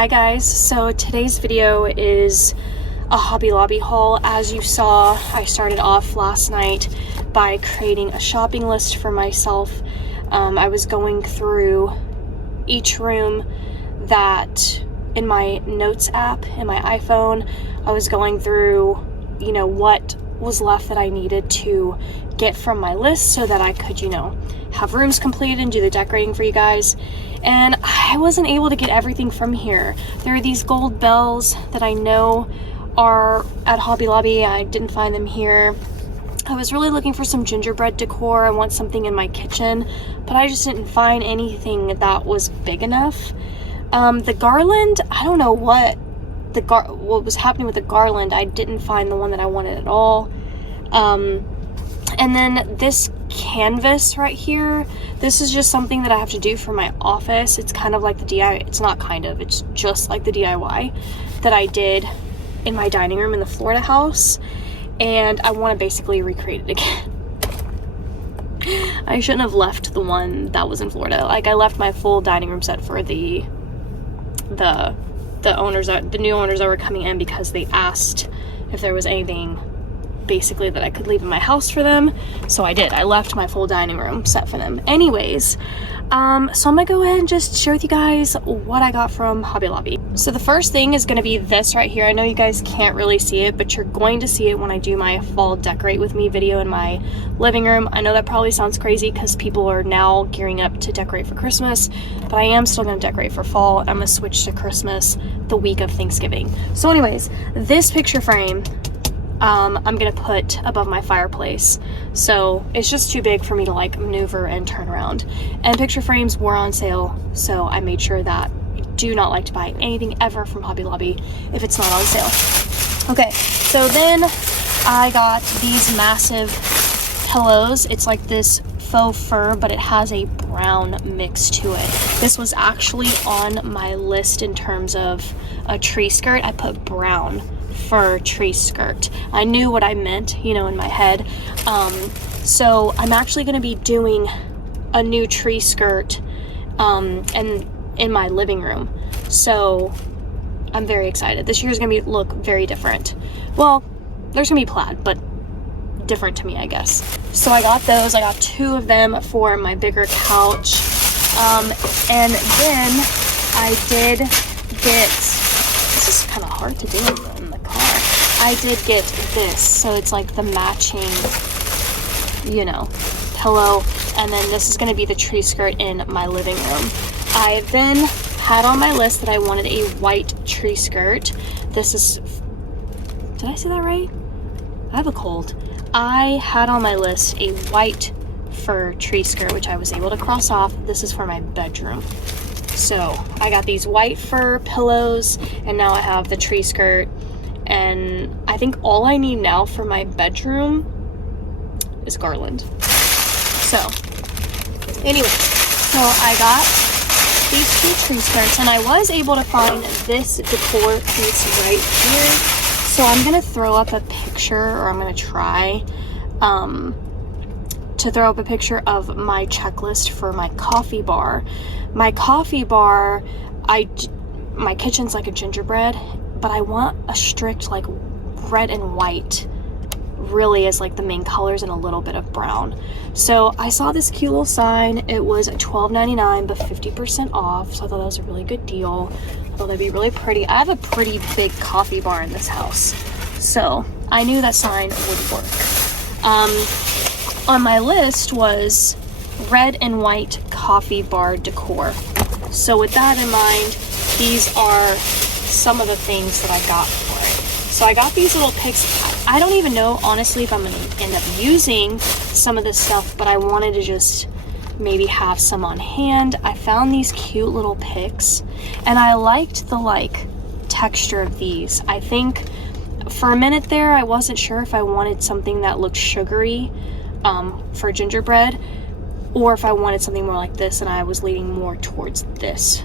Hi guys, so today's video is a Hobby Lobby haul. As you saw, I started off last night by creating a shopping list for myself. I was going through each room that in my notes app in my iPhone. I was going through, what was left that I needed to get from my list so that I could, have rooms completed and do the decorating for you guys. And I wasn't able to get everything from here. There are these gold bells that I know are at Hobby Lobby. I didn't find them here. I was really looking for some gingerbread decor. I want something in my kitchen, but I just didn't find anything that was big enough. The garland, I don't know what was happening with the garland. I didn't find the one that I wanted at all. And then this canvas right here, this is just something that I have to do for my office. It's kind of like the DIY, it's just like the DIY that I did in my dining room in the Florida house, and I want to basically recreate it again. I shouldn't have left the one that was in Florida. Like, I left my full dining room set for the new owners that were coming in, because they asked if there was anything basically that I could leave in my house for them. So I did. I left my full dining room set for them. Anyways, so I'm gonna go ahead and just share with you guys what I got from Hobby Lobby. So the first thing is gonna be this right here. I know you guys can't really see it, but you're going to see it when I do my fall decorate with me video in my living room. I know that probably sounds crazy because people are now gearing up to decorate for Christmas, but I am still gonna decorate for fall. I'm gonna switch to Christmas the week of Thanksgiving. So anyways, this picture frame I'm gonna put above my fireplace, so it's just too big for me to like maneuver and turn around. And picture frames were on sale, so I made sure that I do not like to buy anything ever from Hobby Lobby if it's not on sale. Okay, so then I got these massive pillows. It's like this faux fur, but it has a brown mix to it. This was actually on my list in terms of a tree skirt. I put brown fur tree skirt. I knew what I meant, in my head. So I'm actually going to be doing a new tree skirt and in my living room. So I'm very excited. This year's going to look very different. Well, there's going to be plaid, but different to me, I guess. So I got those. I got 2 of them for my bigger couch. And then I did get, this is kind of hard to do in the car. I did get this, so it's like the matching, pillow, and then this is going to be the tree skirt in my living room. I then had on my list that I wanted a white tree skirt. This is, did I say that right? I have a cold. I had on my list a white fur tree skirt, which I was able to cross off. This is for my bedroom. So I got these white fur pillows, and now I have the tree skirt. And I think all I need now for my bedroom is garland. So anyway, so I got these 2 tree skirts, and I was able to find this decor piece right here. So I'm gonna throw up a picture, or I'm gonna try to throw up a picture of my checklist for my coffee bar. My coffee bar, my kitchen's like a gingerbread, but I want a strict like red and white really as like the main colors and a little bit of brown. So I saw this cute little sign. It was $12.99 but 50% off, so I thought that was a really good deal. I thought that'd be really pretty. I have a pretty big coffee bar in this house, so I knew that sign would work. On my list was red and white coffee bar decor. So with that in mind, these are some of the things that I got for it. So I got these little picks. I don't even know, honestly, if I'm going to end up using some of this stuff, but I wanted to just maybe have some on hand. I found these cute little picks, and I liked the texture of these. I think for a minute there, I wasn't sure if I wanted something that looked sugary for gingerbread, or if I wanted something more like this, and I was leaning more towards this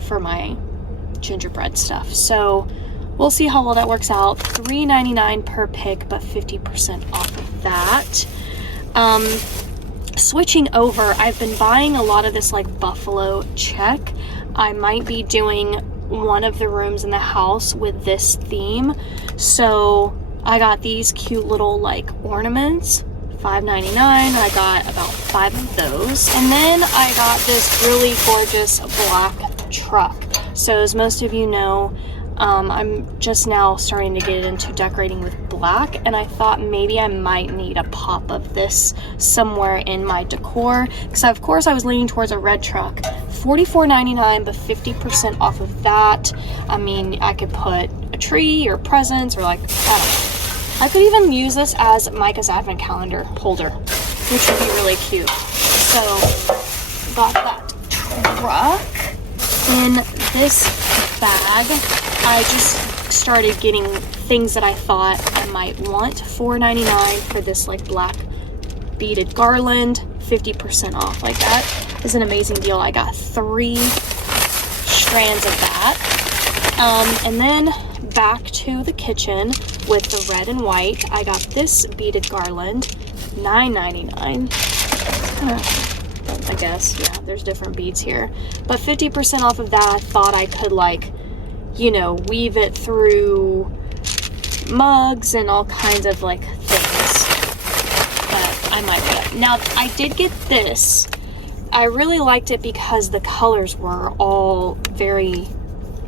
for my gingerbread stuff. So we'll see how well that works out. $3.99 per pick, but 50% off of that. Switching over, I've been buying a lot of this like buffalo check. I might be doing one of the rooms in the house with this theme. So I got these cute little like ornaments, $5.99. I got about 5 of those. And then I got this really gorgeous black truck. So as most of you know, I'm just now starting to get into decorating with black, and I thought maybe I might need a pop of this somewhere in my decor, because of course I was leaning towards a red truck. $44.99, but 50% off of that. I mean, I could put a tree or presents, or like, I don't know. I could even use this as Micah's advent calendar holder, which would be really cute. So got that truck. In this bag, I just started getting things that I thought I might want. $4.99 for this like black beaded garland, 50% off. Like, that is an amazing deal. I got 3 strands of that. And then back to the kitchen with the red and white. I got this beaded garland, $9.99. I guess, yeah, there's different beads here, but 50% off of that. I thought I could, like, you know, weave it through mugs and all kinds of like things that I might get. Now, I did get this. I really liked it because the colors were all very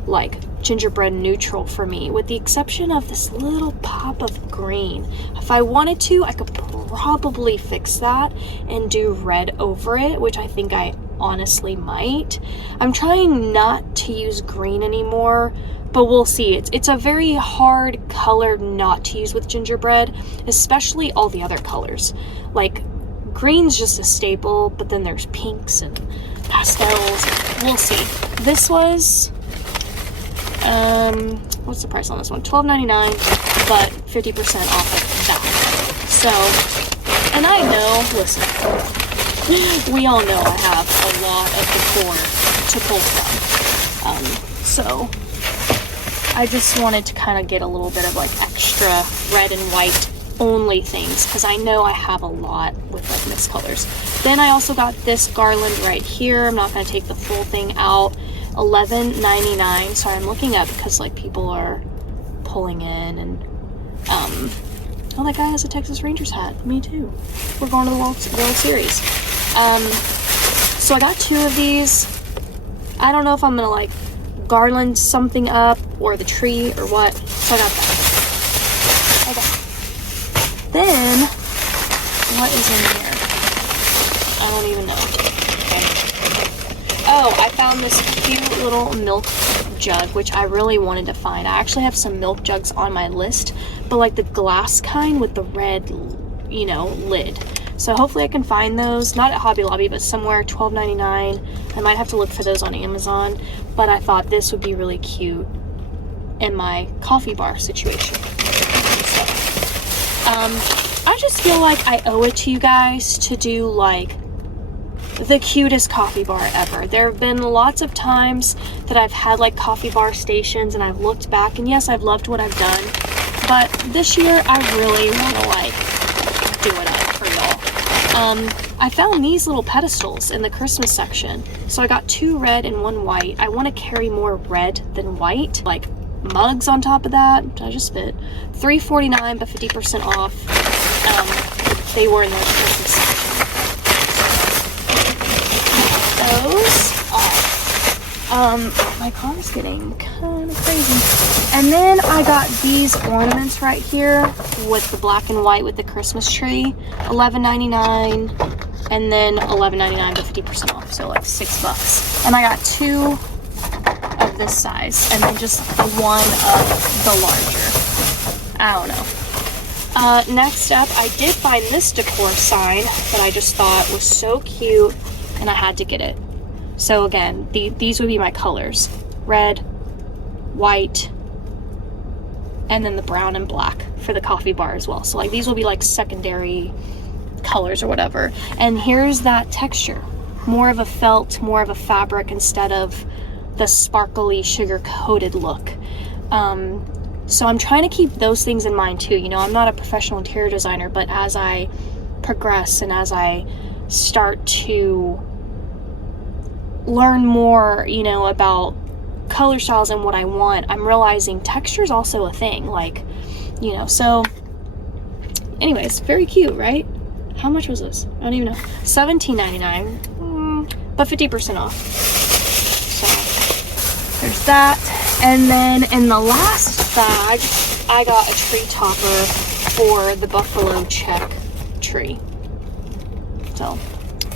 like gingerbread neutral for me, with the exception of this little pop of green. If I wanted to, I could probably fix that and do red over it, which I think I honestly might. I'm trying not to use green anymore, but we'll see. It's a very hard color not to use with gingerbread, especially all the other colors. Like, green's just a staple, but then there's pinks and pastels. We'll see. This was what's the price on this one? $12.99, but 50% off of that. So, and I know, listen, we all know I have a lot of decor to pull from. So I just wanted to kind of get a little bit of like extra red and white only things, because I know I have a lot with like mixed colors. Then I also got this garland right here. I'm not going to take the full thing out. $11.99. Sorry, I'm looking up because like people are pulling in, and oh, that guy has a Texas Rangers hat. Me too. We're going to the World Series. So I got 2 of these. I don't know if I'm gonna like garland something up or the tree or what. So I got that. Okay. Then what is in here? I don't even know. Okay. Oh, I found this cute little milk jug, which I really wanted to find. I actually have some milk jugs on my list, but like the glass kind with the red, you know, lid. So hopefully I can find those, not at Hobby Lobby, but somewhere. $12.99. I might have to look for those on Amazon, but I thought this would be really cute in my coffee bar situation. So, I just feel like I owe it to you guys to do like the cutest coffee bar ever. There have been lots of times that I've had like coffee bar stations and I've looked back, and yes, I've loved what I've done, but this year I really want to like do it up for y'all. I found these little pedestals in the Christmas section, so I got 2 red and 1 white. I want to carry more red than white, like mugs on top of that. I just fit. $3.49, but 50% off. They were in the Christmas section. Those off. My car's getting kind of crazy. And then I got these ornaments right here with the black and white with the Christmas tree. $11.99. And then $11.99 but 50% off, so like $6. And I got 2 of this size, and then just 1 of the larger. I don't know. Next up, I did find this decor sign that I just thought was so cute, and I had to get it. So again, these would be my colors: red, white, and then the brown and black for the coffee bar as well. So like these will be like secondary colors or whatever. And here's that texture, more of a felt, more of a fabric instead of the sparkly sugar coated look. So I'm trying to keep those things in mind too. You know, I'm not a professional interior designer, but as I progress and as I start to learn more, you know, about color styles and what I want, I'm realizing texture is also a thing, like, you know. So anyways, very cute, right? How much was this? I don't even know. $17.99, but 50% off. So there's that. And then in the last bag, I got a tree topper for the buffalo check tree. So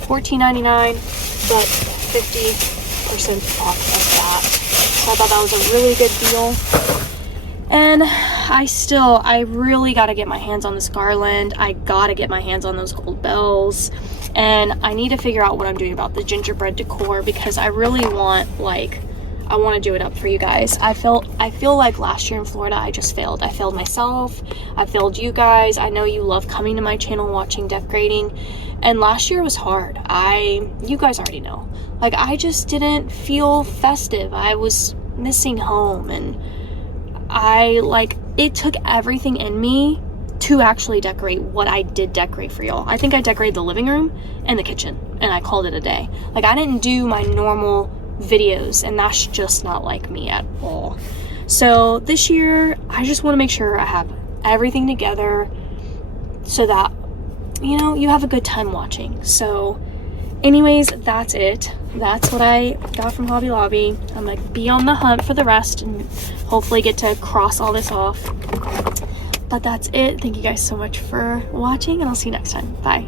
$14.99, but 50% off of that. So I thought that was a really good deal. And I really got to get my hands on this garland. I got to get my hands on those gold bells. And I need to figure out what I'm doing about the gingerbread decor, because I really want, like, I want to do it up for you guys. I feel like last year in Florida, I just failed. I failed myself. I failed you guys. I know you love coming to my channel, watching decorating. And last year was hard. You guys already know. Like, I just didn't feel festive. I was missing home, and it took everything in me to actually decorate what I did decorate for y'all. I think I decorated the living room and the kitchen, and I called it a day. Like, I didn't do my normal videos, and that's just not like me at all. So this year, I just want to make sure I have everything together so that, you know, you have a good time watching. So anyways, that's it. That's what I got from Hobby Lobby. I'm gonna be on the hunt for the rest and hopefully get to cross all this off. But that's it. Thank you guys so much for watching, and I'll see you next time. Bye.